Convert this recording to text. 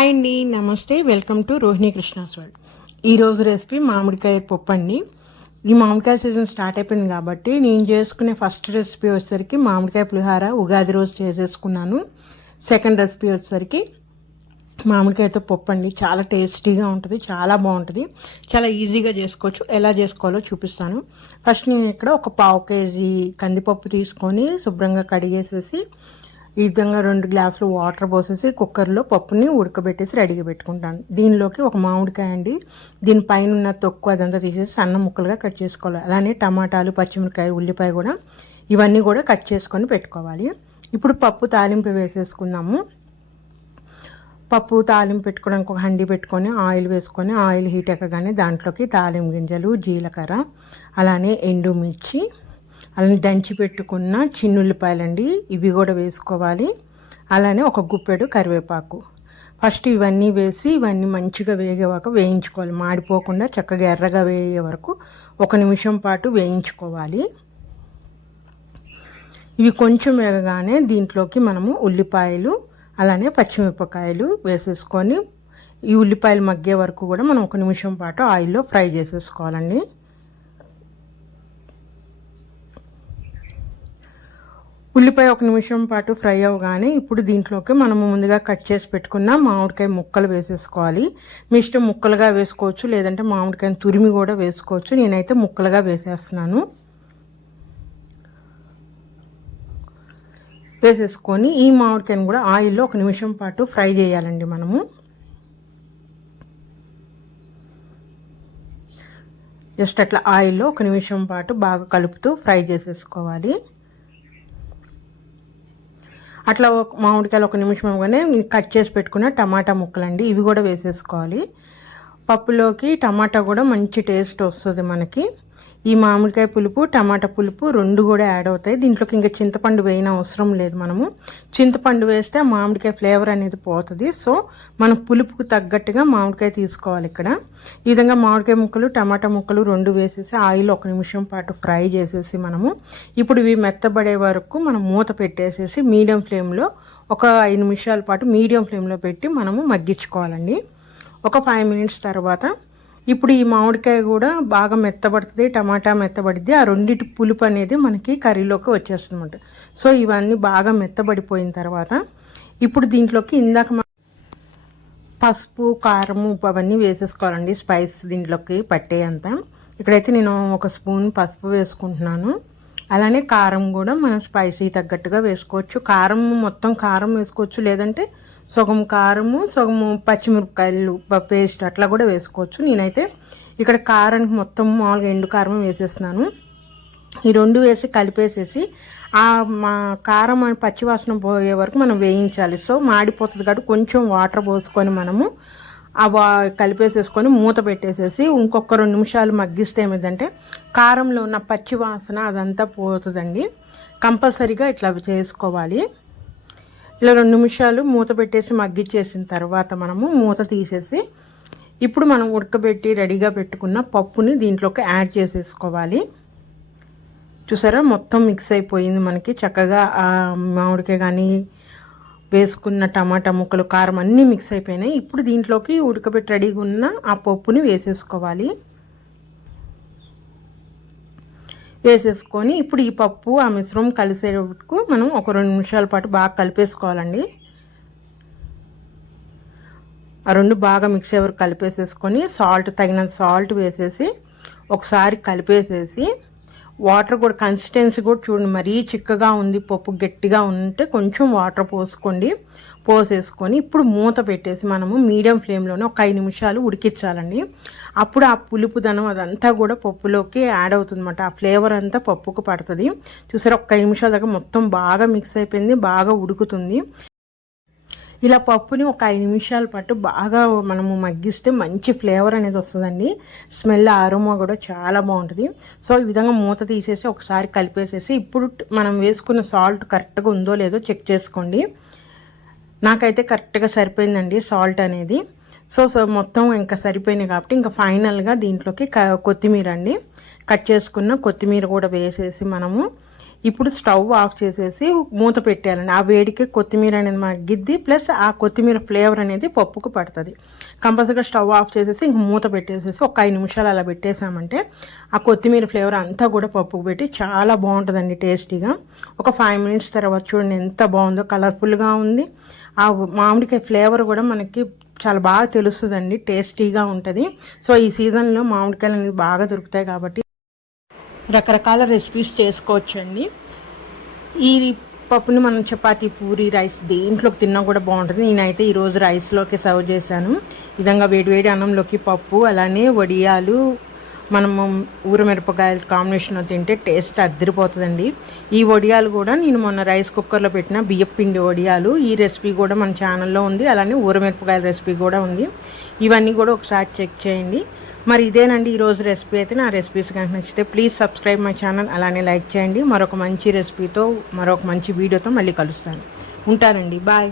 Hi అండి, నమస్తే. Welcome to Rohini Krishna's world. ఈరోజు రెసిపీ మామిడికాయ పప్పు అండి. ఈ మామిడికాయ సీజన్ స్టార్ట్ అయిపోయింది కాబట్టి నేను చేసుకునే ఫస్ట్ రెసిపీ వచ్చేసరికి మామిడికాయ పులిహార ఉగాది రోజు చేసేసుకున్నాను. సెకండ్ రెసిపీ వచ్చేసరికి మామిడికాయతో పప్పు అండి. చాలా టేస్టీగా ఉంటుంది, చాలా బాగుంటుంది, చాలా ఈజీగా చేసుకోవచ్చు. ఎలా చేసుకోవాలో చూపిస్తాను. ఫస్ట్ నేను ఇక్కడ ఒక 1/2 కేజీ కందిపప్పు తీసుకొని శుభ్రంగా కడిగేసేసి ఈ విధంగా 2 గ్లాసులు వాటర్ పోసేసి కుక్కర్లో పప్పుని ఉడకబెట్టేసి రెడీగా పెట్టుకుంటాను. దీనిలోకి ఒక మామిడికాయ అండి, దీనిపైన ఉన్న తొక్కు అదంతా తీసేసి సన్న ముక్కలుగా కట్ చేసుకోవాలి. అలానే టమాటాలు, పచ్చిమిరకాయ, ఉల్లిపాయ కూడా ఇవన్నీ కూడా కట్ చేసుకొని పెట్టుకోవాలి. ఇప్పుడు పప్పు తాలింపు వేసేసుకుందాము. పప్పు తాలింపు పెట్టుకోవడానికి ఒక హండి పెట్టుకొని ఆయిల్ వేసుకొని ఆయిల్ హీట్ ఎక్కగానే దాంట్లోకి తాలింపు గింజలు, జీలకర్ర, అలానే ఎండుమిర్చి, అలానే దంచి పెట్టుకున్న చిన్నుల్లిపాయలండి, ఇవి కూడా వేసుకోవాలి. అలానే ఒక గుప్పెడు కరివేపాకు. ఫస్ట్ ఇవన్నీ వేసి ఇవన్నీ మంచిగా వేగేవాక వేయించుకోవాలి. మాడిపోకుండా చక్కగా ఎర్రగా వేగే వరకు 1 నిమిషం పాటు వేయించుకోవాలి. ఇవి కొంచెం వేగగానే దీంట్లోకి మనము ఉల్లిపాయలు అలానే పచ్చిమిరపకాయలు వేసేసుకొని ఈ ఉల్లిపాయలు మగ్గే వరకు కూడా మనం 1 నిమిషం పాటు ఆయిల్లో ఫ్రై చేసేసుకోవాలండి. ఉల్లిపాయ 1 నిమిషం పాటు ఫ్రై అవ్వగానే ఇప్పుడు దీంట్లోకి మనము ముందుగా కట్ చేసి పెట్టుకున్న మామిడికాయ ముక్కలు వేసేసుకోవాలి. మీ ఇష్టం ముక్కలుగా వేసుకోవచ్చు, లేదంటే మామిడికాయని తురిమి కూడా వేసుకోవచ్చు. నేనైతే ముక్కలుగా వేసేస్తున్నాను. వేసేసుకొని ఈ మామిడికాయని కూడా ఆయిల్లో 1 నిమిషం పాటు ఫ్రై చేయాలండి. మనము జస్ట్ అట్లా ఆయిల్లో 1 నిమిషం పాటు బాగా కలుపుతూ ఫ్రై చేసేసుకోవాలి. అట్లా మామిడికాయలు 1 నిమిషం అవ్వగానే కట్ చేసి పెట్టుకున్న టమాటా ముక్కలండి, ఇవి కూడా వేసేసుకోవాలి. పప్పులోకి టమాటా కూడా మంచి టేస్ట్ వస్తుంది మనకి. ఈ మామిడికాయ పులుపు, టమాటా పులుపు 2 కూడా యాడ్ అవుతాయి. దీంట్లోకి ఇంకా చింతపండు వేయన అవసరం లేదు. మనము చింతపండు వేస్తే మామిడికాయ ఫ్లేవర్ అనేది పోతుంది. సో మనం పులుపుకు తగ్గట్టుగా మామిడికాయ తీసుకోవాలి. ఇక్కడ ఈ విధంగా మామిడికాయ ముక్కలు, టమాటా ముక్కలు 2 వేసేసి ఆయిల్ 1 నిమిషం పాటు ఫ్రై చేసేసి మనము ఇప్పుడు ఇవి మెత్తబడే వరకు మనం మూత పెట్టేసేసి మీడియం ఫ్లేమ్లో ఒక 5 నిమిషాల పాటు మీడియం ఫ్లేమ్లో పెట్టి మనము మగ్గించుకోవాలండి. ఒక 5 మినిట్స్ తర్వాత ఇప్పుడు ఈ మామిడికాయ కూడా బాగా మెత్తబడుతుంది, టమాటా మెత్తబడిద్ది. ఆ రెండింటి పులుపు అనేది మనకి కర్రీలోకి వచ్చేస్తుంది అన్నమాట. సో ఇవన్నీ బాగా మెత్తబడిపోయిన తర్వాత ఇప్పుడు దీంట్లోకి ఇందాక పసుపు, కారము, ఉప్పు అవన్నీ వేసేసుకోవాలండి. స్పైస్ దీంట్లోకి పట్టేంత. ఇక్కడైతే నేను 1 స్పూన్ పసుపు వేసుకుంటున్నాను. అలానే కారం కూడా మనం స్పైసీ తగ్గట్టుగా వేసుకోవచ్చు. కారం మొత్తం కారం వేసుకోవచ్చు, లేదంటే సగం కారము సగము పచ్చిమిరపకాయలు పేస్ట్ అట్లా కూడా వేసుకోవచ్చు. నేనైతే ఇక్కడ కారానికి మొత్తం మామూలుగా ఎండు కారం వేసేస్తున్నాను. ఈ 2 వేసి కలిపేసేసి మా కారం పచ్చివాసన పోయే వరకు మనం వేయించాలి. సో మాడిపోతుంది కాబట్టి కొంచెం వాటర్ పోసుకొని మనము కలిపేసేసుకొని మూత పెట్టేసేసి ఇంకొక 2 నిమిషాలు మగ్గిస్తే ఏమిటంటే కారంలో ఉన్న పచ్చి వాసన అదంతా పోతుందండి. కంపల్సరీగా ఇట్లా చేసుకోవాలి. ఇలా 2 నిమిషాలు మూత పెట్టేసి మగ్గిచ్చేసిన తర్వాత మనము మూత తీసేసి ఇప్పుడు మనం ఉడకబెట్టి రెడీగా పెట్టుకున్న పప్పుని దీంట్లోకి యాడ్ చేసేసుకోవాలి. చూసారా, మొత్తం మిక్స్ అయిపోయింది మనకి చక్కగా. మామిడికాయ కానీ వేసుకున్న టమాటా ముక్కలు, కారం అన్నీ మిక్స్ అయిపోయినాయి. ఇప్పుడు దీంట్లోకి ఉడకబెట్టి రెడీగా ఉన్న ఆ పప్పుని వేసేసుకోవాలి. వేసేసుకొని ఇప్పుడు ఈ పప్పు ఆ మిశ్రమం కలిసేటప్పుడు మనం ఒక 2 నిమిషాల పాటు బాగా కలిపేసుకోవాలండి. ఆ 2 బాగా మిక్స్ అయ్యే వరకు కలిపేసేసుకొని తగినంత సాల్ట్ వేసేసి ఒకసారి కలిపేసేసి వాటర్ కూడా కన్సిస్టెన్సీ కూడా చూడండి, మరీ చిక్కగా ఉంది, పప్పు గట్టిగా ఉంటే కొంచెం వాటర్ పోసేసుకొని ఇప్పుడు మూత పెట్టేసి మనము మీడియం ఫ్లేమ్లోనే ఒక 5 నిమిషాలు ఉడికించాలండి. అప్పుడు ఆ పులుపుదనం అదంతా కూడా పప్పులోకి యాడ్ అవుతుంది అన్నమాట. ఆ ఫ్లేవర్ అంతా పప్పుకు పడుతుంది. చూసారా, ఒక 5 నిమిషాల దాకా మొత్తం బాగా మిక్స్ అయిపోయింది, బాగా ఉడుకుతుంది. ఇలా పప్పుని ఒక 5 నిమిషాల పాటు బాగా మనము మగ్గిస్తే మంచి ఫ్లేవర్ అనేది వస్తుందండి. స్మెల్, అరోమా కూడా చాలా బాగుంటుంది. సో ఈ విధంగా మూత తీసేసి ఒకసారి కలిపేసేసి ఇప్పుడు మనం వేసుకున్న సాల్ట్ కరెక్ట్గా ఉందో లేదో చెక్ చేసుకోండి. నాకైతే కరెక్ట్గా సరిపోయిందండి సాల్ట్ అనేది. సో మొత్తం ఇంకా సరిపోయినాయి కాబట్టి ఇంకా ఫైనల్గా దీంట్లోకి కొత్తిమీర అండి, కట్ చేసుకున్న కొత్తిమీర కూడా వేసేసి మనము ఇప్పుడు స్టవ్ ఆఫ్ చేసేసి మూత పెట్టేయాలండి. ఆ వేడికి కొత్తిమీర అనేది మగ్గిద్ది, ప్లస్ ఆ కొత్తిమీర ఫ్లేవర్ అనేది పప్పుకు పడుతుంది. కంపల్సరీగా స్టవ్ ఆఫ్ చేసేసి ఇంక మూత పెట్టేసేసి ఒక 5 నిమిషాలు అలా పెట్టేసామంటే ఆ కొత్తిమీర ఫ్లేవర్ అంతా కూడా పప్పుకు పెట్టి చాలా బాగుంటుందండి టేస్టీగా. ఒక 5 మినిట్స్ తర్వాత చూడండి ఎంత బాగుందో, కలర్ఫుల్గా ఉంది. ఆ మామిడికాయ ఫ్లేవర్ కూడా మనకి చాలా బాగా తెలుస్తుందండి, టేస్టీగా ఉంటుంది. సో ఈ సీజన్లో మామిడికాయలు అనేది బాగా దొరుకుతాయి కాబట్టి రకరకాల రెసిపీస్ చేసుకోవచ్చండి. ఈ పప్పుని మనం చపాతీ, పూరి, రైస్ దేంట్లోకి తిన్నా కూడా బాగుంటుంది. నేనైతే ఈరోజు రైస్లోకి సర్వ్ చేశాను. ఈ విధంగా వేడివేడి అన్నంలోకి పప్పు, అలానే వడియాలు, మనము ఊరమిరపకాయలు కాంబినేషన్లో తింటే టేస్ట్ అద్దరిపోతుందండి. ఈ వడియాలు కూడా నేను మొన్న రైస్ కుక్కర్లో పెట్టిన బియ్యం పిండి వడియాలు, ఈ రెసిపీ కూడా మన ఛానల్లో ఉంది. అలానే ఊరమిరపకాయల రెసిపీ కూడా ఉంది. ఇవన్నీ కూడా ఒకసారి చెక్ చేయండి. మరి ఇదేనండి ఈరోజు రెసిపీ అయితే. నా రెసిపీస్ కనుక నచ్చితే ప్లీజ్ సబ్స్క్రైబ్ మై ఛానల్, అలానే లైక్ చేయండి. మరొక మంచి రెసిపీతో, మరొక మంచి వీడియోతో మళ్ళీ కలుస్తాను. ఉంటానండి, బాయ్.